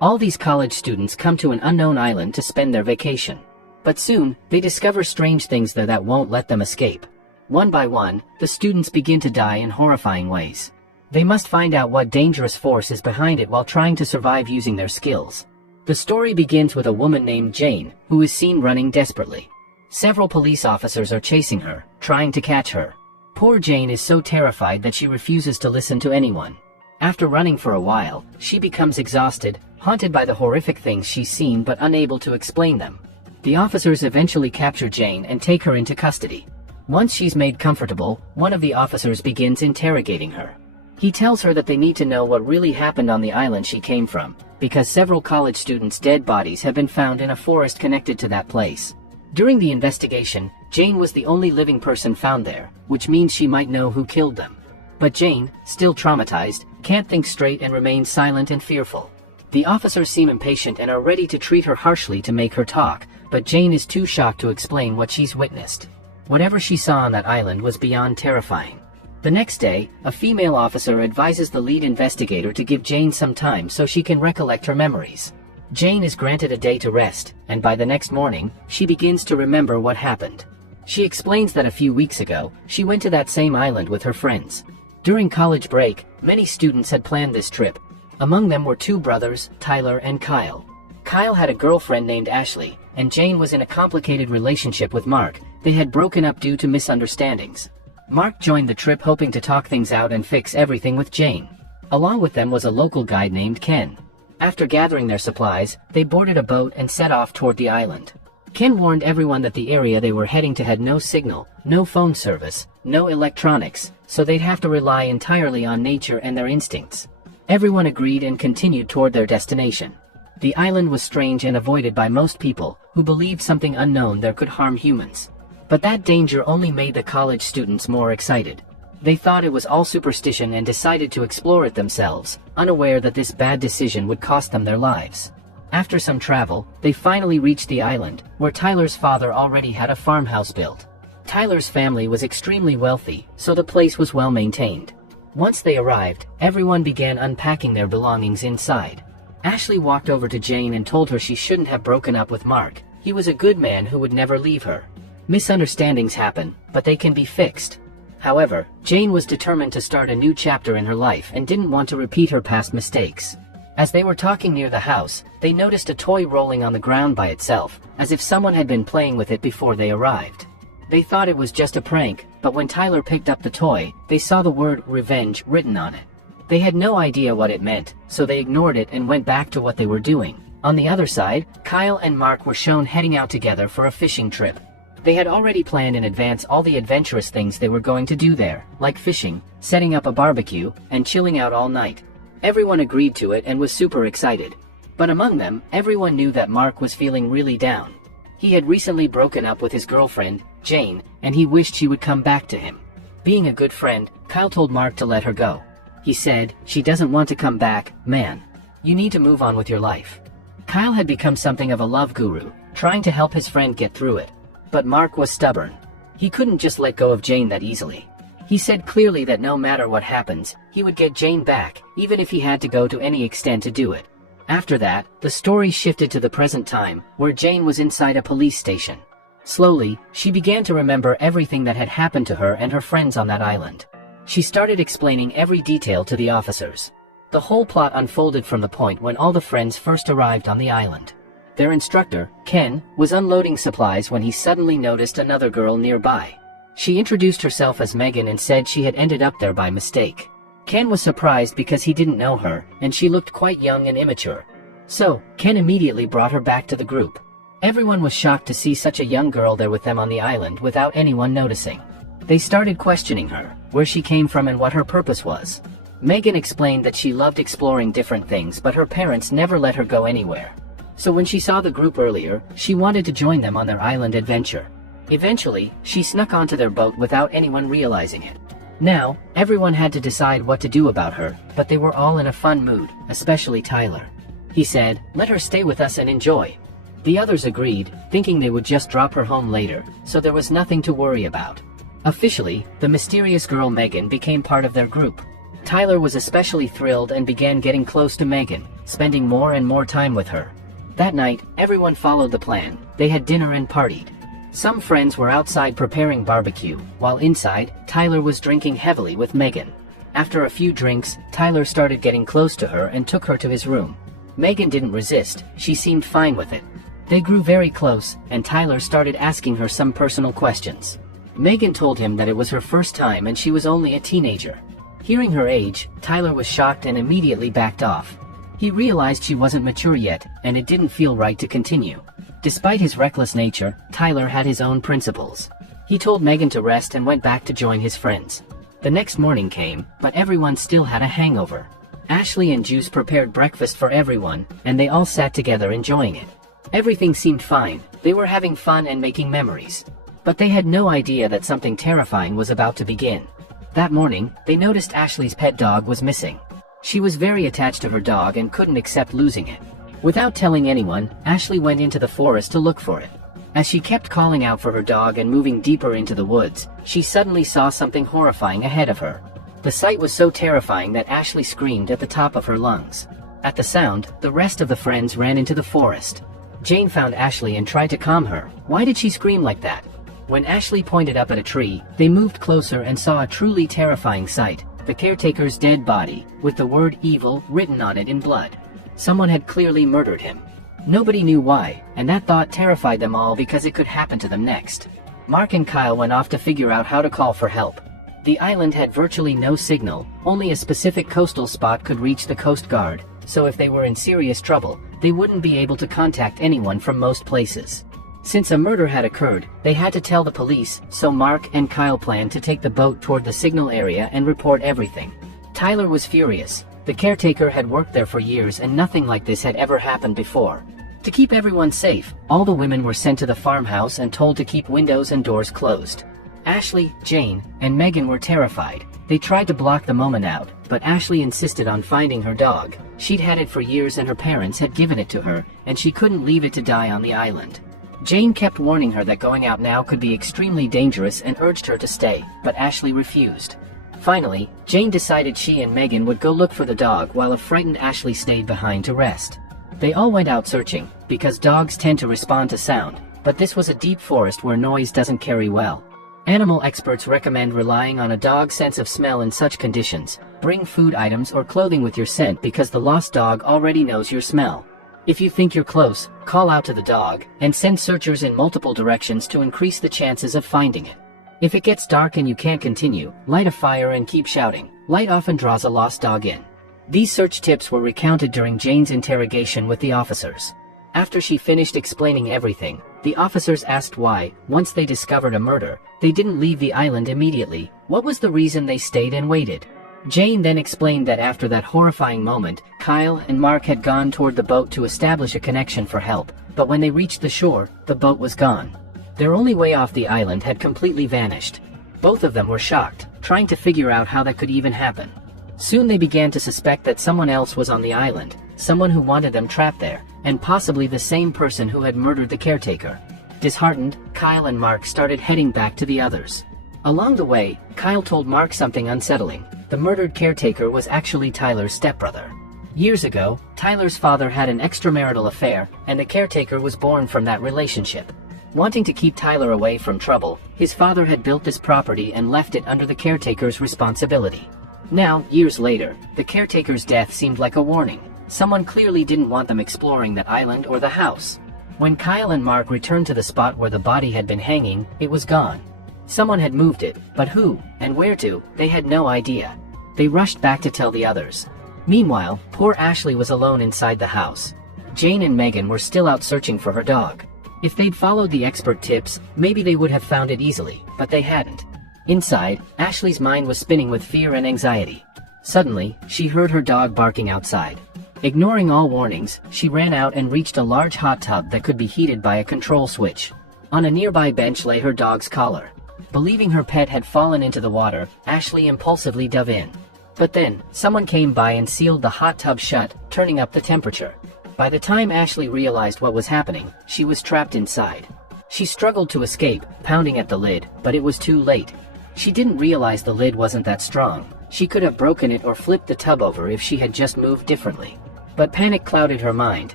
All these college students come to an unknown island to spend their vacation. But soon, they discover strange things there that won't let them escape. One by one, the students begin to die in horrifying ways. They must find out what dangerous force is behind it while trying to survive using their skills. The story begins with a woman named Jane, who is seen running desperately. Several police officers are chasing her, trying to catch her. Poor Jane is so terrified that she refuses to listen to anyone. After running for a while, she becomes exhausted, haunted by the horrific things she's seen but unable to explain them. The officers eventually capture Jane and take her into custody. Once she's made comfortable, one of the officers begins interrogating her. He tells her that they need to know what really happened on the island she came from, because several college students' dead bodies have been found in a forest connected to that place. During the investigation, Jane was the only living person found there, which means she might know who killed them. But Jane, still traumatized, can't think straight and remains silent and fearful. The officers seem impatient and are ready to treat her harshly to make her talk, but Jane is too shocked to explain what she's witnessed. Whatever she saw on that island was beyond terrifying. The next day, a female officer advises the lead investigator to give Jane some time so she can recollect her memories. Jane is granted a day to rest, and by the next morning, she begins to remember what happened. She explains that a few weeks ago, she went to that same island with her friends. During college break, many students had planned this trip. Among them were two brothers, Tyler and Kyle. Kyle had a girlfriend named Ashley, and Jane was in a complicated relationship with Mark. They had broken up due to misunderstandings. Mark joined the trip hoping to talk things out and fix everything with Jane. Along with them was a local guide named Ken. After gathering their supplies, they boarded a boat and set off toward the island. Ken warned everyone that the area they were heading to had no signal, no phone service, no electronics, so they'd have to rely entirely on nature and their instincts. Everyone agreed and continued toward their destination. The island was strange and avoided by most people, who believed something unknown there could harm humans. But that danger only made the college students more excited. They thought it was all superstition and decided to explore it themselves, unaware that this bad decision would cost them their lives. After some travel, they finally reached the island, where Tyler's father already had a farmhouse built. Tyler's family was extremely wealthy, so the place was well maintained. Once they arrived, everyone began unpacking their belongings inside. Ashley walked over to Jane and told her she shouldn't have broken up with Mark. He was a good man who would never leave her. Misunderstandings happen, but they can be fixed. However, Jane was determined to start a new chapter in her life and didn't want to repeat her past mistakes. As they were talking near the house, they noticed a toy rolling on the ground by itself, as if someone had been playing with it before they arrived. They thought it was just a prank, but when Tyler picked up the toy, they saw the word revenge written on it. They had no idea what it meant, so they ignored it and went back to what they were doing. On the other side, Kyle and Mark were shown heading out together for a fishing trip. They had already planned in advance all the adventurous things they were going to do there, like fishing, setting up a barbecue, and chilling out all night. Everyone agreed to it and was super excited. But among them, everyone knew that Mark was feeling really down. He had recently broken up with his girlfriend, Jane, and he wished she would come back to him. Being a good friend, Kyle told Mark to let her go. He said, "She doesn't want to come back, man. You need to move on with your life." Kyle had become something of a love guru, trying to help his friend get through it. But Mark was stubborn. He couldn't just let go of Jane that easily. He said clearly that no matter what happens, he would get Jane back, even if he had to go to any extent to do it. After that, the story shifted to the present time, where Jane was inside a police station. Slowly, she began to remember everything that had happened to her and her friends on that island. She started explaining every detail to the officers. The whole plot unfolded from the point when all the friends first arrived on the island. Their instructor, Ken, was unloading supplies when he suddenly noticed another girl nearby. She introduced herself as Megan and said she had ended up there by mistake. Ken was surprised because he didn't know her, and she looked quite young and immature. So, Ken immediately brought her back to the group. Everyone was shocked to see such a young girl there with them on the island without anyone noticing. They started questioning her, where she came from and what her purpose was. Megan explained that she loved exploring different things, but her parents never let her go anywhere. So when she saw the group earlier, she wanted to join them on their island adventure. Eventually, she snuck onto their boat without anyone realizing it. Now, everyone had to decide what to do about her, but they were all in a fun mood, especially Tyler. He said, "Let her stay with us and enjoy." The others agreed, thinking they would just drop her home later, so there was nothing to worry about. Officially, the mysterious girl Megan became part of their group. Tyler was especially thrilled and began getting close to Megan, spending more and more time with her. That night, everyone followed the plan. They had dinner and partied. Some friends were outside preparing barbecue, while inside, Tyler was drinking heavily with Megan. After a few drinks, Tyler started getting close to her and took her to his room. Megan didn't resist, she seemed fine with it. They grew very close, and Tyler started asking her some personal questions. Megan told him that it was her first time and she was only a teenager. Hearing her age, Tyler was shocked and immediately backed off. He realized she wasn't mature yet, and it didn't feel right to continue. Despite his reckless nature, Tyler had his own principles. He told Megan to rest and went back to join his friends. The next morning came, but everyone still had a hangover. Ashley and Juice prepared breakfast for everyone, and they all sat together enjoying it. Everything seemed fine, they were having fun and making memories. But they had no idea that something terrifying was about to begin. That morning, they noticed Ashley's pet dog was missing. She was very attached to her dog and couldn't accept losing it. Without telling anyone, Ashley went into the forest to look for it. As she kept calling out for her dog and moving deeper into the woods, she suddenly saw something horrifying ahead of her. The sight was so terrifying that Ashley screamed at the top of her lungs. At the sound, the rest of the friends ran into the forest. Jane found Ashley and tried to calm her. Why did she scream like that? When Ashley pointed up at a tree, they moved closer and saw a truly terrifying sight. The caretaker's dead body, with the word evil written on it in blood. Someone had clearly murdered him. Nobody knew why, and that thought terrified them all because it could happen to them next. Mark and Kyle went off to figure out how to call for help. The island had virtually no signal, only a specific coastal spot could reach the Coast Guard, so if they were in serious trouble, they wouldn't be able to contact anyone from most places. Since a murder had occurred, they had to tell the police, so Mark and Kyle planned to take the boat toward the signal area and report everything. Tyler was furious. The caretaker had worked there for years and nothing like this had ever happened before. To keep everyone safe, all the women were sent to the farmhouse and told to keep windows and doors closed. Ashley, Jane, and Megan were terrified. They tried to block the moment out, but Ashley insisted on finding her dog. She'd had it for years and her parents had given it to her, and she couldn't leave it to die on the island. Jane kept warning her that going out now could be extremely dangerous and urged her to stay, but Ashley refused. Finally, Jane decided she and Megan would go look for the dog while a frightened Ashley stayed behind to rest. They all went out searching, because dogs tend to respond to sound, but this was a deep forest where noise doesn't carry well. Animal experts recommend relying on a dog's sense of smell in such conditions. Bring food items or clothing with your scent because the lost dog already knows your smell. If you think you're close, call out to the dog, and send searchers in multiple directions to increase the chances of finding it. If it gets dark and you can't continue, light a fire and keep shouting. Light often draws a lost dog in. These search tips were recounted during Jane's interrogation with the officers. After she finished explaining everything, the officers asked why, once they discovered a murder, they didn't leave the island immediately. What was the reason they stayed and waited? Jane then explained that after that horrifying moment, Kyle and Mark had gone toward the boat to establish a connection for help, but when they reached the shore, the boat was gone. Their only way off the island had completely vanished. Both of them were shocked, trying to figure out how that could even happen. Soon they began to suspect that someone else was on the island, someone who wanted them trapped there, and possibly the same person who had murdered the caretaker. Disheartened, Kyle and Mark started heading back to the others. Along the way, Kyle told Mark something unsettling. The murdered caretaker was actually Tyler's stepbrother. Years ago, Tyler's father had an extramarital affair, and the caretaker was born from that relationship. Wanting to keep Tyler away from trouble, his father had built this property and left it under the caretaker's responsibility. Now, years later, the caretaker's death seemed like a warning. Someone clearly didn't want them exploring that island or the house. When Kyle and Mark returned to the spot where the body had been hanging, it was gone. Someone had moved it, but who, and where to, they had no idea. They rushed back to tell the others. Meanwhile, poor Ashley was alone inside the house. Jane and Megan were still out searching for her dog. If they'd followed the expert tips, maybe they would have found it easily, but they hadn't. Inside, Ashley's mind was spinning with fear and anxiety. Suddenly, she heard her dog barking outside. Ignoring all warnings, she ran out and reached a large hot tub that could be heated by a control switch. On a nearby bench lay her dog's collar. Believing her pet had fallen into the water, Ashley impulsively dove in. But then, someone came by and sealed the hot tub shut, turning up the temperature. By the time Ashley realized what was happening, she was trapped inside. She struggled to escape, pounding at the lid, but it was too late. She didn't realize the lid wasn't that strong. She could have broken it or flipped the tub over if she had just moved differently. But panic clouded her mind,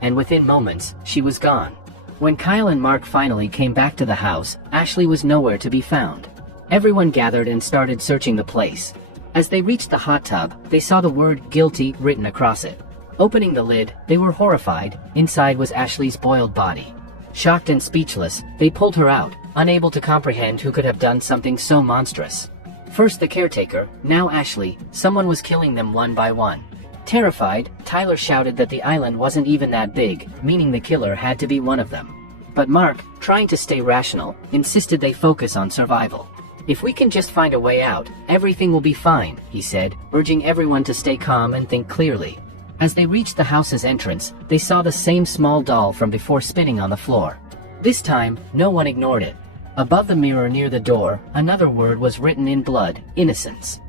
and within moments, she was gone. When Kyle and Mark finally came back to the house, Ashley was nowhere to be found. Everyone gathered and started searching the place. As they reached the hot tub, they saw the word "guilty" written across it. Opening the lid, they were horrified. Inside was Ashley's boiled body. Shocked and speechless, they pulled her out, unable to comprehend who could have done something so monstrous. First the caretaker, now Ashley. Someone was killing them one by one. Terrified, Tyler shouted that the island wasn't even that big, meaning the killer had to be one of them. But Mark, trying to stay rational, insisted they focus on survival. "If we can just find a way out, everything will be fine," he said, urging everyone to stay calm and think clearly. As they reached the house's entrance, they saw the same small doll from before spinning on the floor. This time, no one ignored it. Above the mirror near the door, another word was written in blood: innocence.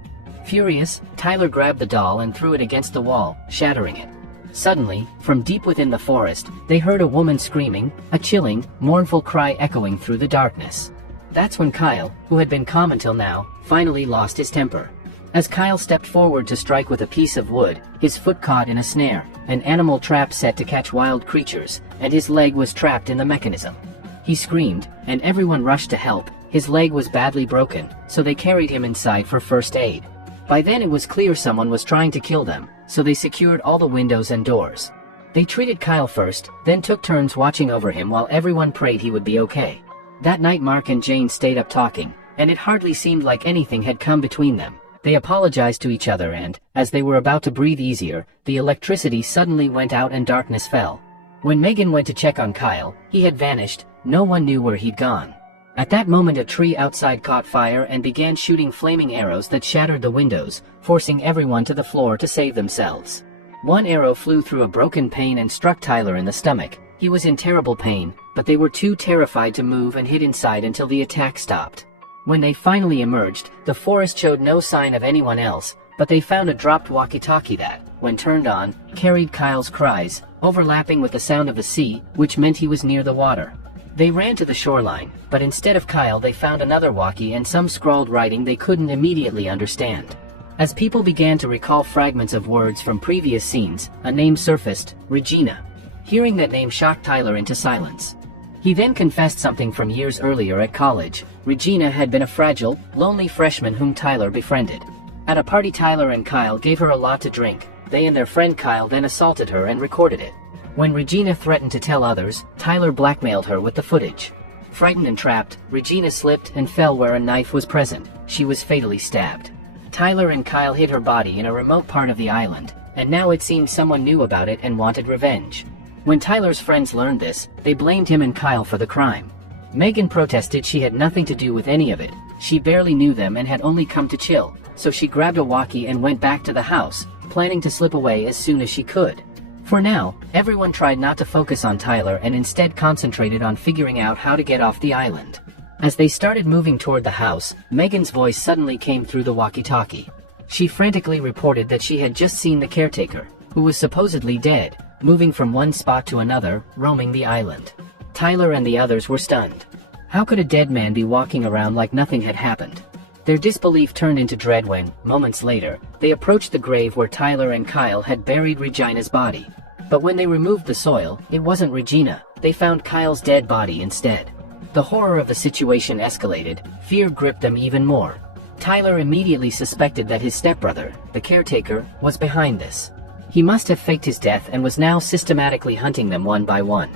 Furious, Tyler grabbed the doll and threw it against the wall, shattering it. Suddenly, from deep within the forest, they heard a woman screaming, a chilling, mournful cry echoing through the darkness. That's when Kyle, who had been calm until now, finally lost his temper. As Kyle stepped forward to strike with a piece of wood, his foot caught in a snare, an animal trap set to catch wild creatures, and his leg was trapped in the mechanism. He screamed, and everyone rushed to help. His leg was badly broken, so they carried him inside for first aid. By then it was clear someone was trying to kill them, so they secured all the windows and doors. They treated Kyle first, then took turns watching over him while everyone prayed he would be okay. That night Mark and Jane stayed up talking, and it hardly seemed like anything had come between them. They apologized to each other and, as they were about to breathe easier, the electricity suddenly went out and darkness fell. When Megan went to check on Kyle, he had vanished. No one knew where he'd gone. At that moment a tree outside caught fire and began shooting flaming arrows that shattered the windows, forcing everyone to the floor to save themselves. One arrow flew through a broken pane and struck Tyler in the stomach. He was in terrible pain, but they were too terrified to move and hid inside until the attack stopped. When they finally emerged, the forest showed no sign of anyone else, but they found a dropped walkie-talkie that, when turned on, carried Kyle's cries, overlapping with the sound of the sea, which meant he was near the water. They ran to the shoreline, but instead of Kyle they found another walkie and some scrawled writing they couldn't immediately understand. As people began to recall fragments of words from previous scenes, a name surfaced: Regina. Hearing that name shocked Tyler into silence. He then confessed something from years earlier at college. Regina had been a fragile, lonely freshman whom Tyler befriended. At a party Tyler and Kyle gave her a lot to drink. They and their friend Kyle then assaulted her and recorded it. When Regina threatened to tell others, Tyler blackmailed her with the footage. Frightened and trapped, Regina slipped and fell where a knife was present. She was fatally stabbed. Tyler and Kyle hid her body in a remote part of the island, and now it seemed someone knew about it and wanted revenge. When Tyler's friends learned this, they blamed him and Kyle for the crime. Megan protested she had nothing to do with any of it. She barely knew them and had only come to chill, so she grabbed a walkie and went back to the house, planning to slip away as soon as she could. For now, everyone tried not to focus on Tyler and instead concentrated on figuring out how to get off the island. As they started moving toward the house, Megan's voice suddenly came through the walkie-talkie. She frantically reported that she had just seen the caretaker, who was supposedly dead, moving from one spot to another, roaming the island. Tyler and the others were stunned. How could a dead man be walking around like nothing had happened? Their disbelief turned into dread when, moments later, they approached the grave where Tyler and Kyle had buried Regina's body. But when they removed the soil, it wasn't Regina. They found Kyle's dead body instead. The horror of the situation escalated. Fear gripped them even more. Tyler immediately suspected that his stepbrother, the caretaker, was behind this. He must have faked his death and was now systematically hunting them one by one.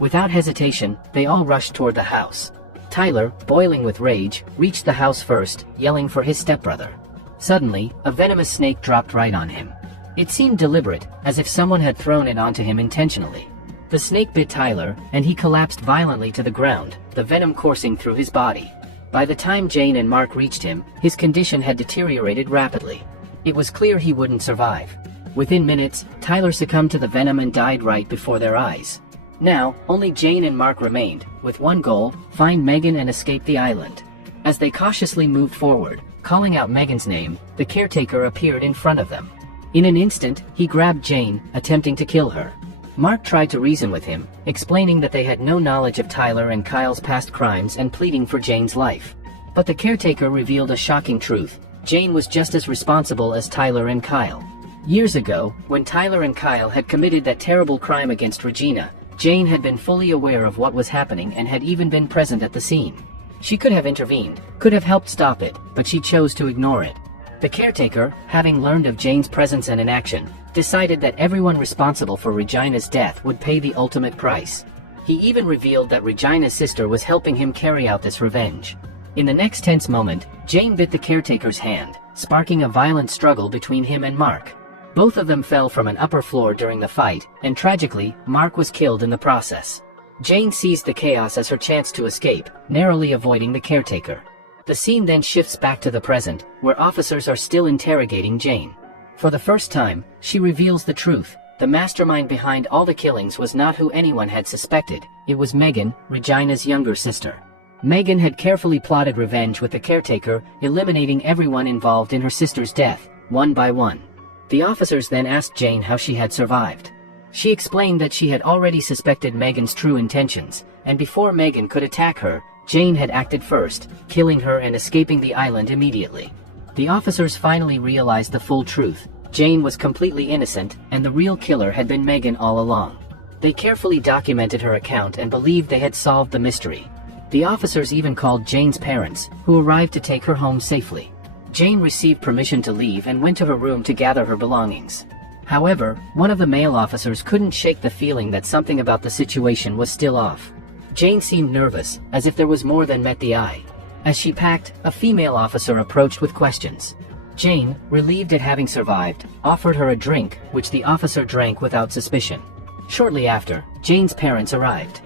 Without hesitation, they all rushed toward the house. Tyler, boiling with rage, reached the house first, yelling for his stepbrother. Suddenly, a venomous snake dropped right on him. It seemed deliberate, as if someone had thrown it onto him intentionally. The snake bit Tyler, and he collapsed violently to the ground, the venom coursing through his body. By the time Jane and Mark reached him, his condition had deteriorated rapidly. It was clear he wouldn't survive. Within minutes, Tyler succumbed to the venom and died right before their eyes. Now, only Jane and Mark remained, with one goal: find Megan and escape the island. As they cautiously moved forward, calling out Megan's name, the caretaker appeared in front of them. In an instant, he grabbed Jane, attempting to kill her. Mark tried to reason with him, explaining that they had no knowledge of Tyler and Kyle's past crimes and pleading for Jane's life. But the caretaker revealed a shocking truth. Jane was just as responsible as Tyler and Kyle. Years ago, when Tyler and Kyle had committed that terrible crime against Regina, Jane had been fully aware of what was happening and had even been present at the scene. She could have intervened, could have helped stop it, but she chose to ignore it. The caretaker, having learned of Jane's presence and inaction, decided that everyone responsible for Regina's death would pay the ultimate price. He even revealed that Regina's sister was helping him carry out this revenge. In the next tense moment, Jane bit the caretaker's hand, sparking a violent struggle between him and Mark. Both of them fell from an upper floor during the fight, and tragically, Mark was killed in the process. Jane seized the chaos as her chance to escape, narrowly avoiding the caretaker. The scene then shifts back to the present, where officers are still interrogating Jane. For the first time, she reveals the truth. The mastermind behind all the killings was not who anyone had suspected. It was Megan, Regina's younger sister. Megan had carefully plotted revenge with the caretaker, eliminating everyone involved in her sister's death, one by one. The officers then asked Jane how she had survived. She explained that she had already suspected Megan's true intentions, and before Megan could attack her, Jane had acted first, killing her and escaping the island immediately. The officers finally realized the full truth. Jane was completely innocent, and the real killer had been Megan all along. They carefully documented her account and believed they had solved the mystery. The officers even called Jane's parents, who arrived to take her home safely. Jane received permission to leave and went to her room to gather her belongings. However, one of the male officers couldn't shake the feeling that something about the situation was still off. Jane seemed nervous, as if there was more than met the eye. As she packed, a female officer approached with questions. Jane, relieved at having survived, offered her a drink, which the officer drank without suspicion. Shortly after, Jane's parents arrived.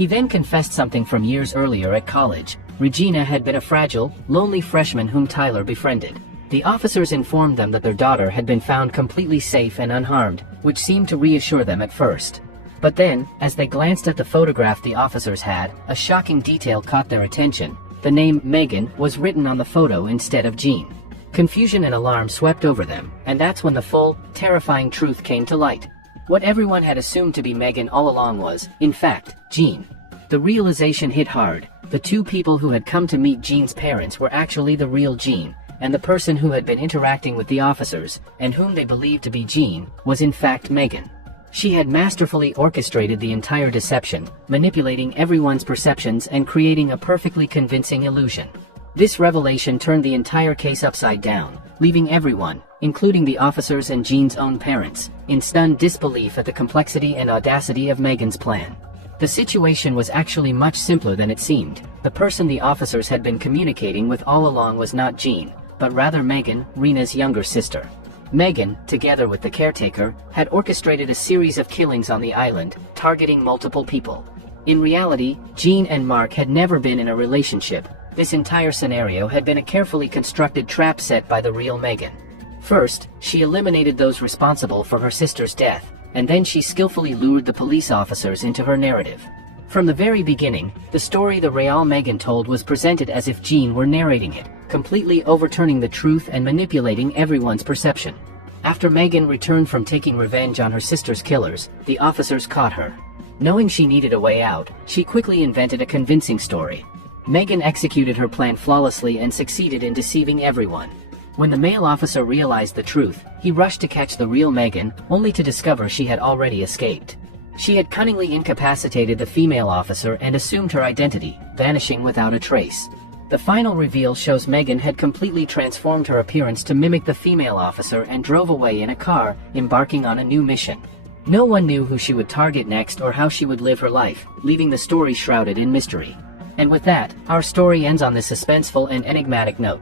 He then confessed something from years earlier at college. Regina had been a fragile, lonely freshman whom Tyler befriended. The officers informed them that their daughter had been found completely safe and unharmed, which seemed to reassure them at first. But then, as they glanced at the photograph the officers had, a shocking detail caught their attention. The name Megan was written on the photo instead of Jean. Confusion and alarm swept over them, and that's when the full, terrifying truth came to light. What everyone had assumed to be Megan all along was, in fact, Jean. The realization hit hard. The two people who had come to meet Jean's parents were actually the real Jean, and the person who had been interacting with the officers, and whom they believed to be Jean, was in fact Megan. She had masterfully orchestrated the entire deception, manipulating everyone's perceptions and creating a perfectly convincing illusion. This revelation turned the entire case upside down, leaving everyone, including the officers and Jean's own parents, in stunned disbelief at the complexity and audacity of Megan's plan. The situation was actually much simpler than it seemed. The person the officers had been communicating with all along was not Jean, but rather Megan, Rena's younger sister. Megan, together with the caretaker, had orchestrated a series of killings on the island, targeting multiple people. In reality, Jean and Mark had never been in a relationship. This entire scenario had been a carefully constructed trap set by the real Megan. First, she eliminated those responsible for her sister's death, and then she skillfully lured the police officers into her narrative. From the very beginning, the story the real Megan told was presented as if Jean were narrating it, completely overturning the truth and manipulating everyone's perception. After Megan returned from taking revenge on her sister's killers, the officers caught her. Knowing she needed a way out, she quickly invented a convincing story. Megan executed her plan flawlessly and succeeded in deceiving everyone. When the male officer realized the truth, he rushed to catch the real Megan, only to discover she had already escaped. She had cunningly incapacitated the female officer and assumed her identity, vanishing without a trace. The final reveal shows Megan had completely transformed her appearance to mimic the female officer and drove away in a car, embarking on a new mission. No one knew who she would target next or how she would live her life, leaving the story shrouded in mystery. And with that, our story ends on this suspenseful and enigmatic note.